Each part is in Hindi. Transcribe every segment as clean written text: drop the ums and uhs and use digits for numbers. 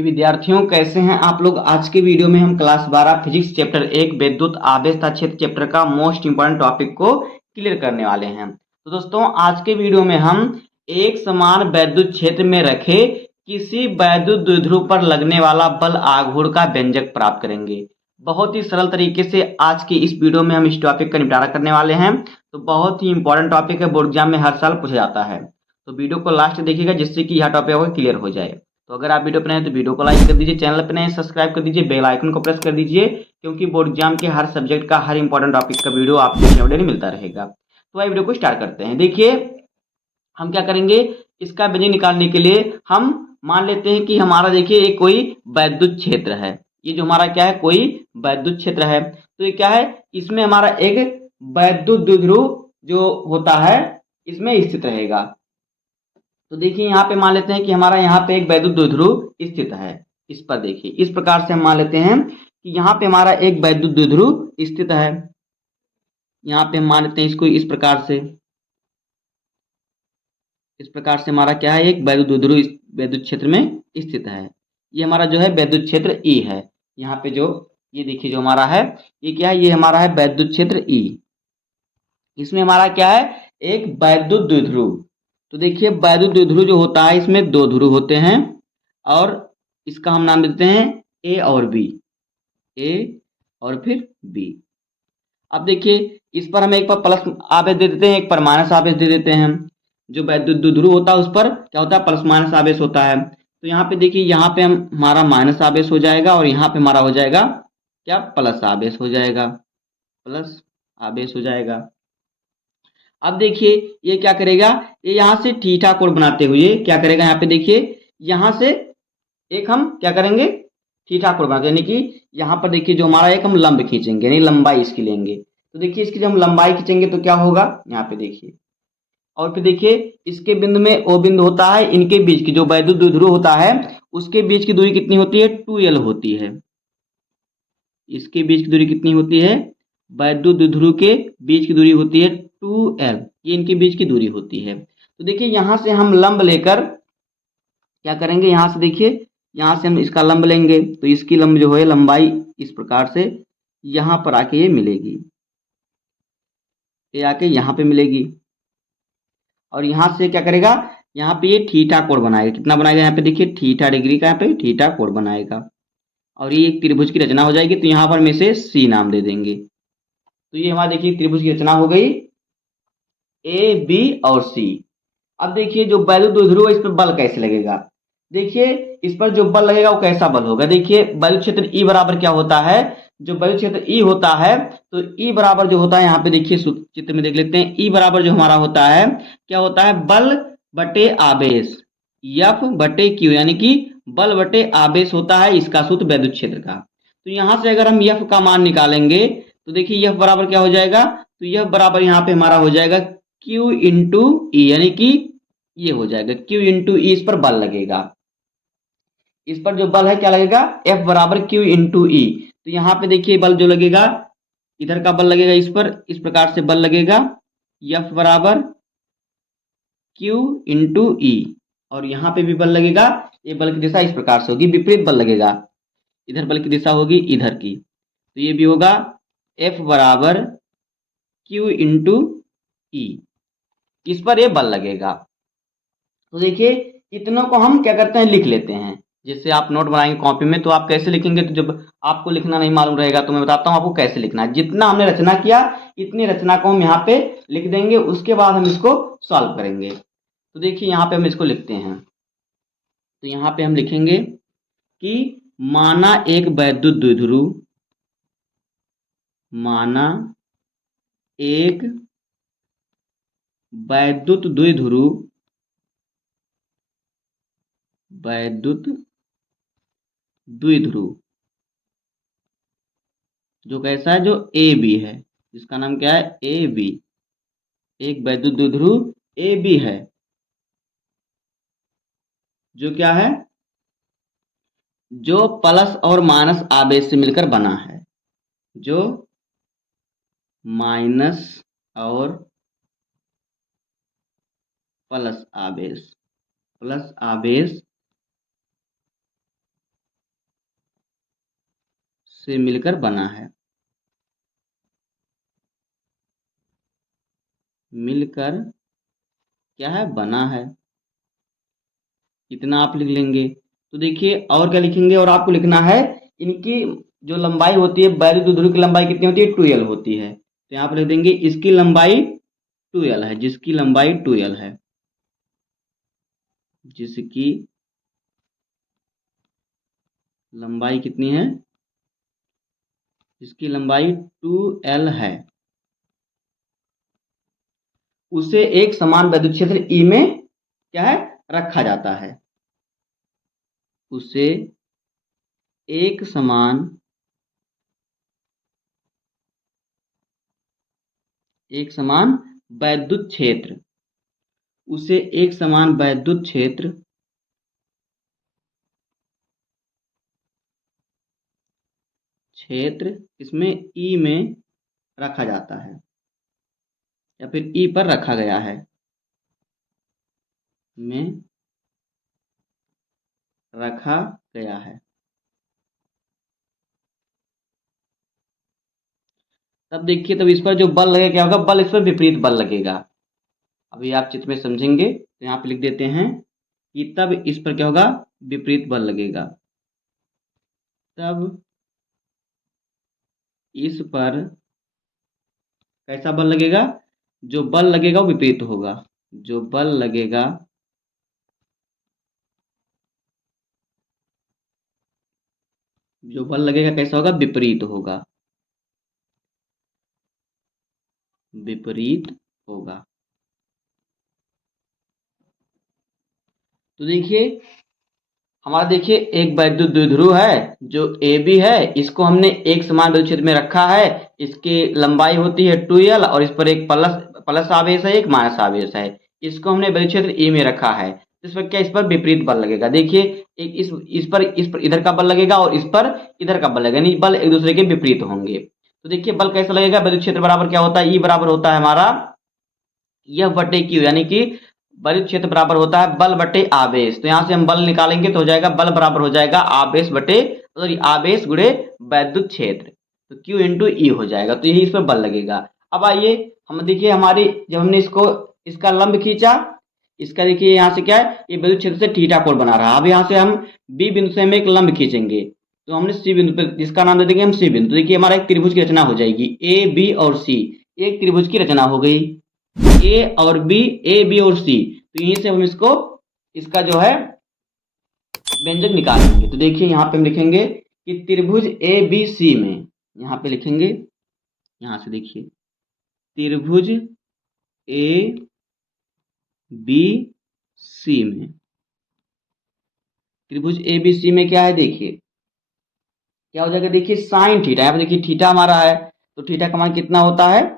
चलिए विद्यार्थियों, कैसे हैं आप लोग। आज के वीडियो में हम क्लास 12 फिजिक्स चैप्टर 1 वैद्युत आवेश तथा क्षेत्र चैप्टर का मोस्ट इंपोर्टेंट टॉपिक को क्लियर करने वाले हैं। तो दोस्तों, आज के वीडियो में हम एक समान वैद्युत क्षेत्र में रखे किसी वैद्युत द्विध्रुव पर लगने वाला बल आघूर्ण का व्यंजक प्राप्त करेंगे। बहुत ही सरल तरीके से आज के इस वीडियो में हम इस टॉपिक का निपटारा करने वाले हैं। तो बहुत ही इंपॉर्टेंट टॉपिक है, बोर्ड एग्जाम में हर साल पूछा जाता है। तो वीडियो को लास्ट देखिएगा जिससे कि यह टॉपिक क्लियर हो जाए। तो अगर आप वीडियो पर नए हैं तो वीडियो को लाइक कर दीजिए, चैनल पर नए हैं सब्सक्राइब कर दीजिए, बेल आइकन को प्रेस कर दीजिए, क्योंकि बोर्ड एग्जाम के हर सब्जेक्ट का हर इंपॉर्टेंट टॉपिक का वीडियो आपको डेली मिलता रहेगा। तो आइए वीडियो को स्टार्ट करते हैं। देखिए, हम क्या करेंगे, इसका व्यंजक निकालने के लिए हम मान लेते हैं कि हमारा देखिए एक कोई वैद्युत क्षेत्र है। ये जो हमारा क्या है, कोई वैद्युत क्षेत्र है। तो ये क्या है, इसमें हमारा एक वैद्युत द्विध्रुव जो होता है इसमें स्थित रहेगा। तो देखिए यहाँ पे मान लेते हैं कि हमारा यहाँ पे एक वैद्युत द्विध्रुव स्थित है। इस पर देखिए, इस प्रकार से हम मान लेते हैं कि यहाँ पे हमारा एक वैद्युत द्विध्रुव स्थित है। यहाँ पे हम मान लेते हैं इसको इस प्रकार से, इस प्रकार से हमारा क्या है, एक वैद्युत द्विध्रुव वैद्युत क्षेत्र में स्थित है। ये हमारा जो है वैद्युत क्षेत्र ई है। यहाँ पे जो ये देखिए जो हमारा है, ये क्या है, ये हमारा है वैद्युत क्षेत्र ई। इसमें हमारा क्या है, एक वैद्युत द्विध्रुव। तो देखिए वैद्युत द्विध्रुव जो होता है इसमें दो ध्रुव होते हैं और इसका हम नाम देते हैं ए और बी, ए और फिर बी। अब देखिए इस पर हम एक पर प्लस आवेश दे देते हैं, एक पर माइनस आवेश दे देते हैं। जो वैद्युत द्विध्रुव होता है उस पर क्या होता है, प्लस माइनस आवेश होता है। तो यहाँ पे देखिए, यहाँ पे हम हमारा माइनस आवेश हो जाएगा और यहाँ पे हमारा हो जाएगा क्या, प्लस आवेश हो जाएगा, प्लस आवेश हो जाएगा। अब देखिए ये क्या करेगा, ये यहाँ से थीटा कोण बनाते हुए क्या करेगा, यहाँ पे देखिए यहाँ से एक हम क्या करेंगे, थीटा कोण बनाते, यानी कि यहाँ पर देखिए जो हमारा एक हम लंब खींचेंगे, यानी लंबाई इसकी लेंगे। तो देखिए इसकी जब हम लंबाई खींचेंगे तो क्या होगा, यहाँ पे देखिए, और फिर देखिए इसके बिंदु में ओ बिंदु होता है, इनके बीच की जो वैद्युत द्विध्रुव होता है उसके बीच की दूरी कितनी होती है, 2l होती है। इसके बीच की दूरी कितनी होती है, वैद्युत द्विध्रुव के बीच की दूरी होती है 2l, ये इनके बीच की दूरी होती है। तो देखिए यहाँ से हम लंब लेकर क्या करेंगे, यहाँ से देखिए यहाँ से हम इसका लंब लेंगे तो इसकी लंब जो है लंबाई इस प्रकार से यहाँ पर आके ये मिलेगी, ये आके यहाँ पे मिलेगी। और यहाँ से क्या करेगा, यहाँ पे ये थीटा कोण बनाएगा। कितना बनाएगा, यहाँ पे देखिए थीटा डिग्री का यहाँ पे थीटा कोण बनाएगा और ये एक त्रिभुज की रचना हो जाएगी। तो यहाँ पर हम इसे सी नाम दे देंगे। तो ये हमारा देखिए त्रिभुज की रचना हो गई, ए बी और सी। अब देखिए जो वैद्युत द्विध्रुव है इस पर बल कैसे लगेगा। देखिए इस पर जो बल लगेगा वो कैसा बल होगा। देखिए वैद्युत क्षेत्र ई बराबर क्या होता है, जो वैद्युत क्षेत्र ई होता है तो ई बराबर जो होता है, यहाँ पे देखिए चित्र में देख लेते हैं, ई बराबर जो हमारा होता है क्या होता है, बल बटे आवेश, एफ बटे क्यू, यानी कि बल बटे आवेश होता है इसका सूत्र वैद्युत क्षेत्र का। तो यहाँ से अगर हम एफ का मान निकालेंगे तो देखिए एफ बराबर क्या हो जाएगा, तो एफ बराबर यहाँ पे हमारा हो जाएगा क्यू इंटू ई, यानी कि ये हो जाएगा क्यू इंटू ई, इस पर बल लगेगा। इस पर जो बल है क्या लगेगा, एफ बराबर क्यू इंटू ई। तो यहाँ पे देखिए बल जो लगेगा, इधर का बल लगेगा इस पर, इस प्रकार से बल लगेगा एफ बराबर क्यू इंटू ई, और यहाँ पे भी बल लगेगा। ये बल की दिशा इस प्रकार से होगी, विपरीत बल लगेगा, इधर बल की दिशा होगी इधर की। तो ये भी होगा एफ बराबर क्यू इंटू ई, इस पर ये बल लगेगा। तो देखिए इतनों को हम क्या करते हैं, लिख लेते हैं। जैसे आप नोट बनाएंगे कॉपी में तो आप कैसे लिखेंगे, तो जब आपको लिखना नहीं मालूम रहेगा तो मैं बताता हूँ आपको कैसे लिखना है। जितना हमने रचना किया इतनी रचना को हम यहाँ पे लिख देंगे, उसके बाद हम इसको सॉल्व करेंगे। तो देखिए यहाँ पे हम इसको लिखते हैं। तो यहाँ पे हम लिखेंगे कि माना एक वैद्युत द्विध्रुव, माना एक वैद्युत द्विध्रुव, वैद्युत द्विध्रुव जो कैसा है, जो ए बी है, जिसका नाम क्या है, ए बी, एक वैद्युत द्विध्रुव ए बी है, जो क्या है, जो प्लस और माइनस आवेश से मिलकर बना है, जो माइनस और प्लस आवेश, प्लस आवेश से मिलकर बना है, मिलकर क्या है, बना है। इतना आप लिख लेंगे। तो देखिए और क्या लिखेंगे, और आपको लिखना है इनकी जो लंबाई होती है, वैद्युत द्विध्रुव की लंबाई कितनी होती है, 2l होती है। तो यहाँ पर लिख देंगे इसकी लंबाई 2l है, जिसकी लंबाई 2l है, जिसकी लंबाई कितनी है, जिसकी लंबाई 2l है, उसे एक समान वैद्युत क्षेत्र E में क्या है, रखा जाता है। उसे एक समान वैद्युत क्षेत्र, उसे एक समान वैद्युत क्षेत्र इसमें E में रखा जाता है, या फिर E पर रखा गया है, में रखा गया है। तब देखिए, तब इस पर जो बल लगेगा क्या होगा, बल इस पर विपरीत बल लगेगा। अभी आप चित्र में समझेंगे, तो यहाँ पे लिख देते हैं कि तब इस पर क्या होगा, विपरीत बल लगेगा। तब इस पर कैसा बल लगेगा, जो बल लगेगा वो विपरीत होगा, जो बल लगेगा कैसा होगा, विपरीत होगा, विपरीत होगा। तो देखिए हमारा, देखिए एक वैद्युत द्विध्रुव है जो ए बी है, इसको हमने एक समान विद्युत क्षेत्र में रखा है। इसकी लंबाई होती है 2l और इस पर एक प्लस आवेश है, एक माइनस आवेश है। इसको हमने विद्युत क्षेत्र E में रखा है। इस पर क्या, इस पर विपरीत बल लगेगा। देखिए एक इस पर इधर का बल लगेगा और इस पर इधर का बल लगेगा, यानी बल एक दूसरे के विपरीत होंगे। तो देखिए बल कैसा लगेगा, विद्युत क्षेत्र बराबर क्या होता है, E बराबर होता है हमारा यह बटे Q, यानी कि विद्युत क्षेत्र बराबर होता है बल बटे आवेश। तो यहाँ से हम बल निकालेंगे तो हो जाएगा बल बराबर हो जाएगा आवेश बटे, सॉरी आवेश गुणे वैद्युत क्षेत्र, तो Q इंटू E हो जाएगा। तो यही इस पर बल लगेगा। अब आइए हम देखिए, हमारी जब हमने इसका लंब खींचा, इसका देखिए यहाँ से क्या है, ये विद्युत क्षेत्र से थीटा कोण बना रहा है। अब यहाँ से हम B बिंदु से हम एक लंब खींचेंगे, तो हमने C बिंदु पर, जिसका नाम दे देंगे हम C बिंदु। तो देखिए हमारा एक त्रिभुज की रचना हो जाएगी, A B और C, एक त्रिभुज की रचना हो गई, ए और बी, ए बी और सी। तो यहीं से हम इसका जो है व्यंजक निकालेंगे। तो देखिए यहाँ पे हम लिखेंगे कि त्रिभुज ए बी सी में, यहाँ पे लिखेंगे, यहाँ से देखिए त्रिभुज ए बी सी में, त्रिभुज ए बी सी में क्या है, देखिए क्या हो जाएगा, देखिए साइन थीटा। यहाँ पे देखिए थीटा हमारा है, तो थीटा का मान कितना होता है,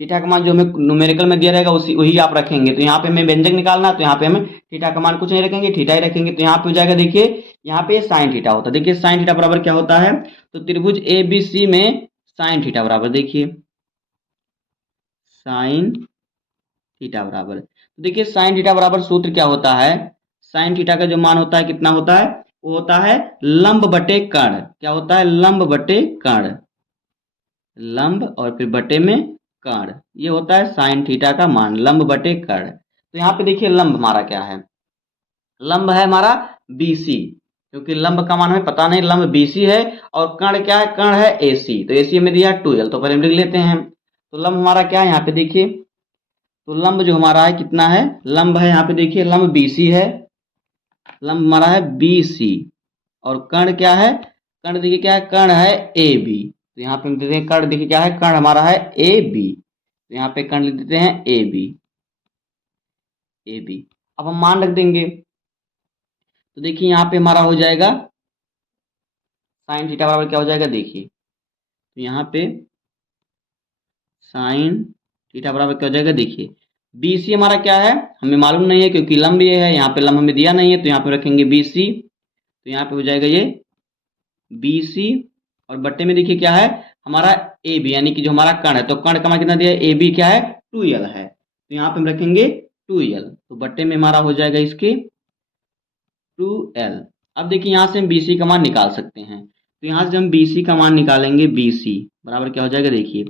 थीटा का मान जो हमें न्यूमेरिकल में दिया रहेगा वही आप रखेंगे। तो यहाँ पे हमें व्यंजक निकालना है, तो यहाँ पे हमें थीटा का मान कुछ नहीं रखेंगे, थीटा ही रखेंगे। तो यहाँ पे हो जाएगा, देखिए यहाँ पे साइन थीटा होता है। देखिए साइन थीटा बराबर क्या होता है, तो त्रिभुज ए बी सी में साइन थीटा बराबर, देखिए साइन थीटा बराबर, तो देखिए साइन थीटा बराबर सूत्र क्या होता है, साइन थीटा का जो मान होता है कितना होता है, वो होता है लंब बटे कर्ण। क्या होता है, लंब बटे कर्ण, लंब और फिर बटे में कर्ण, ये होता है साइन थीटा का मान, लंब बटे कर्ण। तो यहाँ पे देखिए लंब हमारा क्या है, लंब है हमारा BC, क्योंकि लंब का मान हमें पता नहीं, लंब BC है। और कर्ण क्या है, कर्ण है AC, तो AC में दिया 2l, तो पहले हम लिख लेते हैं। तो लंब हमारा क्या है, यहाँ पे देखिए, तो लंब जो हमारा है कितना है, लंब है यहाँ पे देखिए, लंब BC है, लंब हमारा है BC। और कर्ण क्या है, कर्ण देखिए क्या है, कर्ण है AB। तो यहाँ पे हम देते हैं कर्ण, देखिए क्या है, कर्ण हमारा है AB, तो यहाँ पे कर्ण लिख देते हैं AB, AB। अब हम मान रख देंगे, तो देखिए यहाँ पे हमारा हो जाएगा साइन थीटा बराबर क्या हो जाएगा, देखिए तो यहाँ पे साइन थीटा बराबर क्या हो जाएगा, देखिए BC हमारा क्या है, हमें मालूम नहीं है क्योंकि लंब ये है, यहाँ पे लंब हमें दिया नहीं है, तो यहाँ पे रखेंगे BC। तो यहाँ पे हो जाएगा ये BC, और बट्टे में देखिए क्या है हमारा AB, यानी कि जो हमारा कर्ण है, तो कर्ण का मान कितना दिया है, AB क्या है 2l है, तो यहाँ पे हम रखेंगे 2l, तो बट्टे में हमारा हो जाएगा इसके 2l। अब देखिए यहाँ से हम BC का मान निकाल सकते हैं, तो BC का मान कितना दिया है, 2l है, तो यहाँ पे हम रखेंगे 2l, तो बट्टे में हमारा हो जाएगा इसके 2l। अब देखिए यहाँ से हम BC का मान निकाल सकते हैं, तो BC का मान तो यहाँ से हम BC का मान निकालेंगे। BC बराबर क्या हो जाएगा, देखिए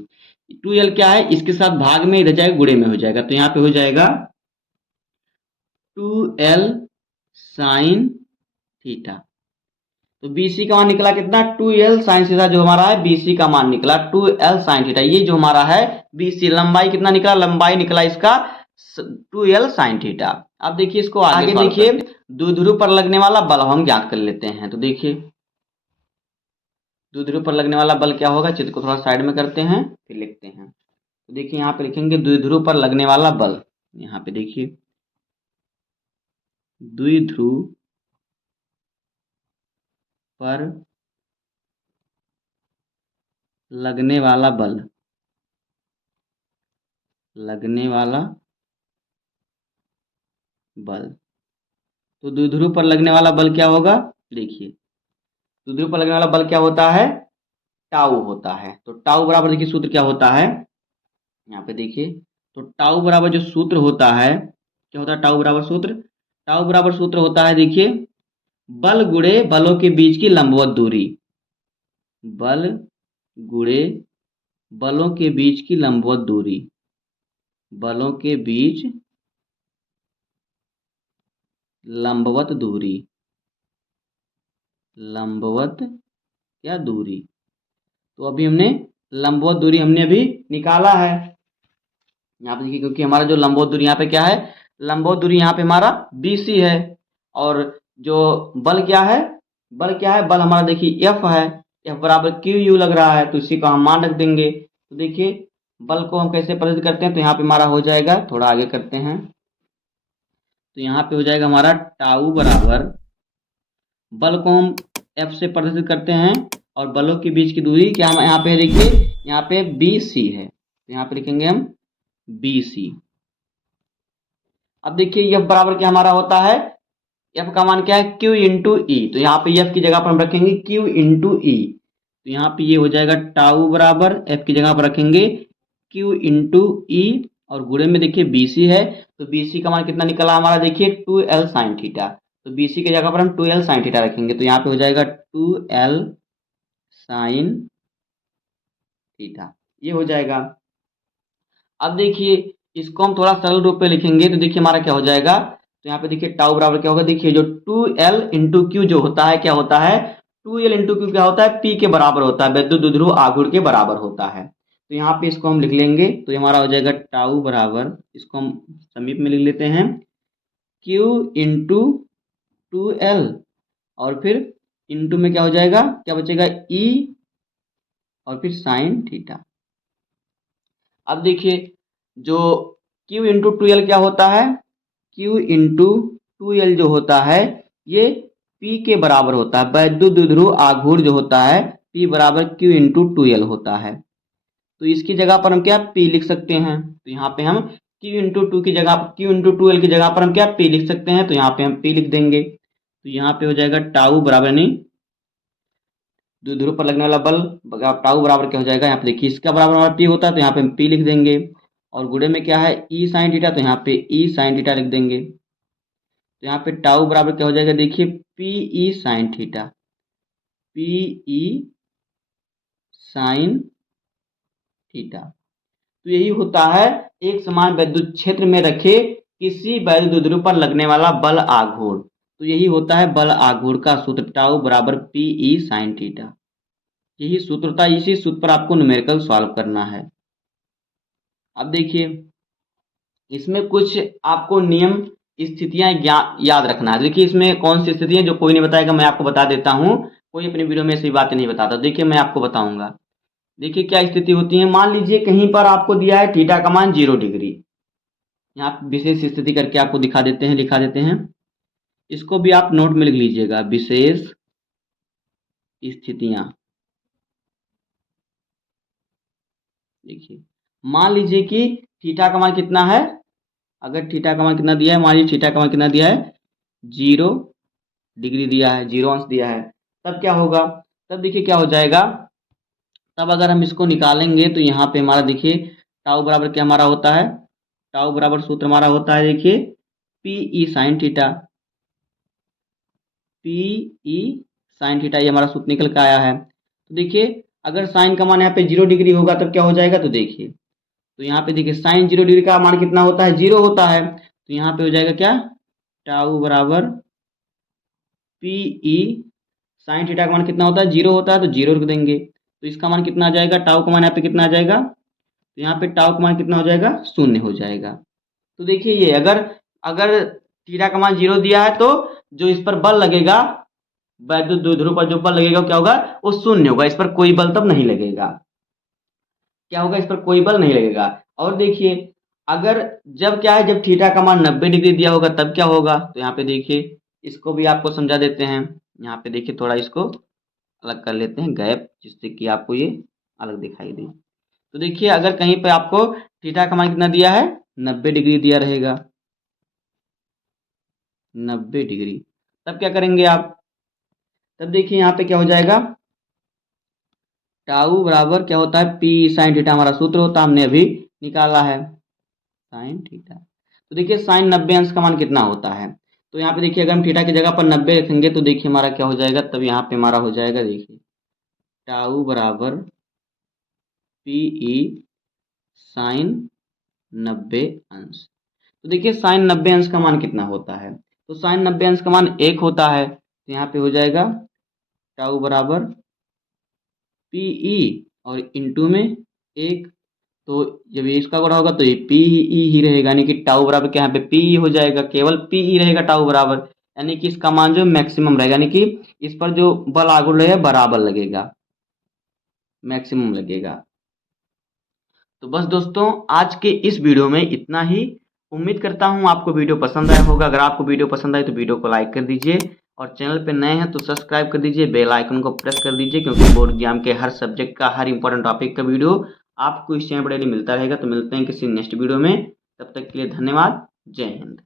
2L क्या है, इसके साथ भाग में, इधर जाएगा गुणे में हो जाएगा, तो यहाँ पे हो जाएगा 2L साइन थीटा। तो BC का मान निकला कितना, 2L साइन थीटा जो हमारा है, BC का मान निकला 2L साइन थीटा। ये जो हमारा है BC, लंबाई कितना निकला, लंबाई निकला इसका 2L साइन थीटा। अब देखिए इसको आगे देखिए, द्विध्रुव पर लगने वाला बल हम ज्ञात कर लेते हैं। तो देखिए द्विध्रुव पर लगने वाला बल क्या होगा, चित्र को थोड़ा साइड में करते हैं फिर लिखते हैं। तो देखिए यहाँ पे लिखेंगे द्विध्रुव पर लगने वाला बल। यहाँ पे देखिए द्विध्रुव पर लगने वाला बल, लगने वाला बल। तो द्विध्रुव पर लगने वाला बल क्या होगा, देखिए द्विध्रुव पर लगने वाला बल क्या होता है, टाउ होता है। तो टाउ बराबर देखिए सूत्र क्या होता है, यहाँ पे देखिए, तो टाउ बराबर जो सूत्र होता है, क्या होता है टाउ बराबर सूत्र, टाउ बराबर सूत्र होता है देखिए बल गुणे बलों के बीच की लंबवत दूरी, बल गुणे बलों के बीच की लंबवत दूरी, बलों के बीच लंबवत दूरी, लंबवत क्या दूरी। तो अभी हमने लंबवत दूरी हमने अभी निकाला है यहाँ पे देखिए, क्योंकि हमारा जो लंबवत दूरी यहाँ पे क्या है, लंबवत दूरी यहाँ पे हमारा BC है। और जो बल क्या है, बल क्या है, बल हमारा देखिए F है, F बराबर QU लग रहा है, तो इसी का हम मान रख देंगे। तो देखिए बल को हम कैसे प्रदर्शित करते हैं, तो यहाँ पे हमारा हो जाएगा, थोड़ा आगे करते हैं, तो यहाँ पे हो जाएगा हमारा टाउ बराबर, बल को हम F से प्रदर्शित करते हैं और बलों के बीच की दूरी क्या हम यहाँ पे देखिए, यहाँ पे BC है, तो यहाँ पे लिखेंगे हम BC। अब देखिए F बराबर क्या हमारा होता है, F का मान क्या है, Q इंटू ई। तो यहाँ पे F की जगह पर हम रखेंगे Q इंटू ई, तो यहाँ पे ये हो जाएगा टाउ बराबर F की जगह पर रखेंगे Q इंटू ई, और गुणे में देखिए BC है, तो BC का मान कितना निकला हमारा, देखिए 2L साइन थीटा। तो BC की जगह पर हम 2L साइन थीटा रखेंगे, तो यहाँ पे हो जाएगा 2L साइन थीटा, ये हो जाएगा। अब देखिए इसको हम थोड़ा सरल रूप में लिखेंगे, तो देखिए हमारा क्या हो जाएगा, तो यहाँ पे देखिए टाउ बराबर क्या होगा, देखिए जो 2L इंटू क्यू जो होता है, क्या होता है 2L इंटू क्यू क्या होता है, P के बराबर होता है, वैद्युत द्विध्रुव आघूर्ण के बराबर होता है। तो यहाँ पे इसको हम लिख लेंगे, तो हमारा हो जाएगा टाउ बराबर, इसको हम समीप में लिख लेते हैं Q इंटू 2L, और फिर इंटू में क्या हो जाएगा, क्या बचेगा E, और फिर साइन थीटा। अब देखिए जो Q इंटू 2L क्या होता है, Q इंटू 2L जो होता है ये P के बराबर होता है, वैद्युत द्विध्रुव आघूर्ण जो होता है P बराबर Q इंटू 2L होता है। तो इसकी जगह पर हम क्या P लिख सकते हैं, तो यहाँ पे हम Q इंटू 2 की जगह, Q इंटू 2L की जगह पर हम क्या P लिख सकते हैं, तो यहाँ पे हम P लिख देंगे। तो यहाँ पे हो जाएगा टाउ बराबर, नहीं द्विध्रुव पर लगने वाला बल टाउ बराबर क्या हो जाएगा, यहाँ पे देखिए इसका बराबर हमारा P होता है, तो यहाँ पे हम P लिख देंगे, और गुणे में क्या है E साइन थीटा, तो यहाँ पे E साइन थीटा लिख देंगे। तो यहाँ पे टाउ बराबर क्या हो जाएगा, देखिए PE sine theta, PE sine theta. तो यही होता है एक समान वैद्युत क्षेत्र में रखे किसी वैद्युत द्विध्रुव पर लगने वाला बल आघूर्ण। तो यही होता है बल आघूर्ण का सूत्र, टाउ बराबर PE साइन थीटा। यही सूत्र था, इसी सूत्र पर आपको न्यूमेरिकल सॉल्व करना है। अब देखिए इसमें कुछ आपको नियम स्थितियां याद रखना है। देखिए इसमें कौन सी स्थितियां जो कोई नहीं बताएगा, मैं आपको बता देता हूँ, कोई अपनी वीडियो में ऐसी बातें नहीं बताता। देखिए मैं आपको बताऊंगा, देखिए क्या स्थिति होती है, मान लीजिए कहीं पर आपको दिया है थीटा का मान 0 डिग्री, यहाँ विशेष स्थिति करके आपको दिखा देते हैं, लिखा देते हैं, इसको भी आप नोट में लिख लीजिएगा, विशेष स्थितियां। देखिए मान लीजिए कि थीटा का मान कितना है, अगर थीटा का मान कितना दिया है, मान लीजिए थीटा का मान कितना दिया है, 0 डिग्री दिया है, 0 अंश दिया है, तब क्या होगा, तब देखिए क्या हो जाएगा, तब अगर हम इसको निकालेंगे तो यहाँ पे हमारा देखिए टाउ बराबर क्या हमारा होता है, टाउ बराबर सूत्र हमारा होता है देखिए PE sine theta, PE sine theta, ये हमारा सूत्र निकल के आया है। तो देखिए अगर साइन का मान यहाँ पे 0 डिग्री होगा तब क्या हो जाएगा, तो देखिए तो यहाँ पे देखिए साइन 0 डिग्री का मान कितना होता है, 0 होता है। तो यहाँ पे हो जाएगा क्या, टाउ बराबर पी ई, साइन थीटा का मान कितना होता है, 0 होता है, तो 0 रख देंगे। तो इसका मान कितना आ जाएगा, टाउ का मान यहाँ पे कितना आ जाएगा, तो यहाँ पे टाउ का मान कितना हो जाएगा, 0 हो जाएगा। तो देखिए ये अगर अगर थीटा का मान 0 दिया है तो जो इस पर बल लगेगा, वैद्युत द्विध्रुव पर जो बल लगेगा क्या होगा, वो 0 होगा, इस पर कोई बल तब नहीं लगेगा। क्या होगा, इस पर कोई बल नहीं लगेगा। और देखिए अगर जब क्या है, जब थीटा का मान 90 डिग्री दिया होगा तब क्या होगा, तो यहाँ पे देखिए इसको भी आपको समझा देते हैं। यहाँ पे देखिए थोड़ा इसको अलग कर लेते हैं गैप, जिससे कि आपको ये अलग दिखाई दे। तो देखिए अगर कहीं पे आपको थीटा का मान कितना दिया है, 90 डिग्री दिया रहेगा, 90 डिग्री, तब क्या करेंगे आप, तब देखिए यहाँ पे क्या हो जाएगा, टाउ बराबर क्या होता है, पी साइन थीटा हमारा सूत्र होता है, हमने अभी निकाला है साइन थीटा। तो देखिए साइन 90 अंश का मान कितना होता है, तो यहाँ पे देखिए अगर हम थीटा की जगह पर 90 रखेंगे तो देखिए हमारा क्या हो जाएगा, तब यहाँ पे हमारा हो जाएगा, देखिए टाउ बराबर पी ई साइन 90 अंश। तो देखिए साइन 90 अंश का मान कितना होता है, तो साइन 90 अंश का मान 1 होता है। तो यहाँ पे हो जाएगा टाउ बराबर पी ई और इंटू में 1, तो जब ये इसका बड़ा होगा तो ये पी ई ही रहेगा, यानी कि टाउ बराबर क्या, यहाँ पे पी ई हो जाएगा, केवल पी ई रहेगा टाउ बराबर, यानी कि इसका मान जो मैक्सिमम रहेगा, यानी कि इस पर जो बल लागू रहेगा बराबर लगेगा, मैक्सिमम लगेगा। तो बस दोस्तों आज के इस वीडियो में इतना ही। उम्मीद करता हूँ आपको वीडियो पसंद आया होगा। अगर आपको वीडियो पसंद आए तो वीडियो को लाइक कर दीजिए, और चैनल पे नए हैं तो सब्सक्राइब कर दीजिए, बेल आइकन को प्रेस कर दीजिए, क्योंकि बोर्ड एग्जाम के हर सब्जेक्ट का, हर इंपॉर्टेंट टॉपिक का वीडियो आपको इस चैनल पर डेली मिलता रहेगा। तो मिलते हैं किसी नेक्स्ट वीडियो में, तब तक के लिए धन्यवाद, जय हिंद।